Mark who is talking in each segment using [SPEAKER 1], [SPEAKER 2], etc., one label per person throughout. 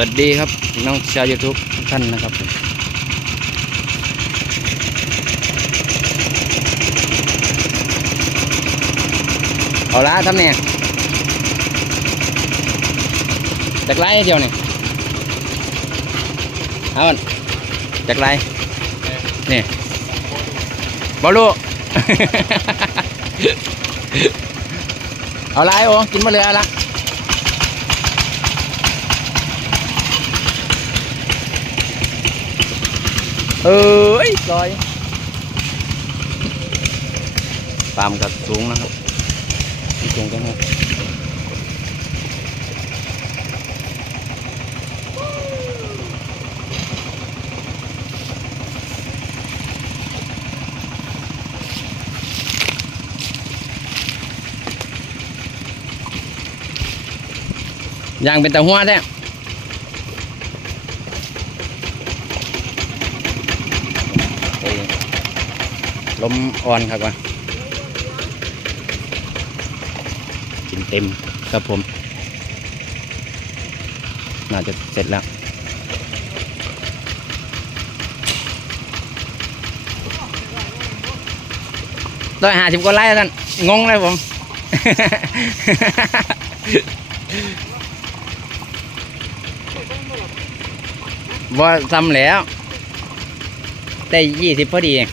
[SPEAKER 1] วัสดีครับน้องชาวยูทูบทุกท่านนะครับเอาละทำเนี่ยจากไรเดียวเนี่ยเอาจากไรนี่บอลูเอาละไอโอกินมาเลยอละ เอ้ยลอยปามกับสูงนะครับสูงจังเลยย่างเป็นตะหัวแท้โอ้ย ลมอ่อนครับวะกินเต็มครับผม น่าจะเสร็จแล้วร้อยห้าสิบกว่าไร่แล้วท่านงงเลยผม ว่าทำแล้ว ได้ยี่สิบพอดีเอง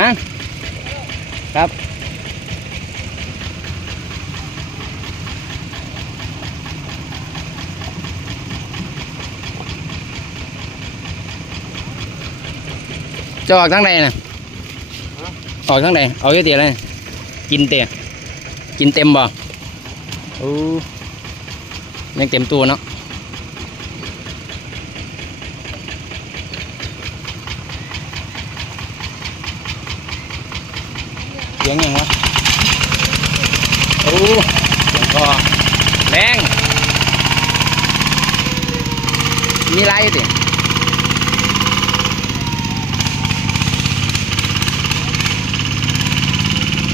[SPEAKER 1] ฮะครับ จะออกทั้งใดนะออกทั้งใดออกเยอะเตี๋ยเลยกินเตี๋ยกินเต็มบ่โอ้ยังเต็มตัวเนาะ สียงยังวะโอ้เสียงคอแรงมีไรอยู่ดิ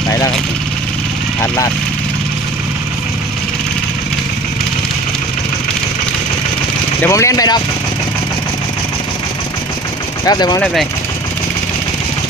[SPEAKER 1] ไปแล้วครับอัดลาดเดี๋ยวผมเล่นไปดอกครับเดี๋ยวผมเล่นไป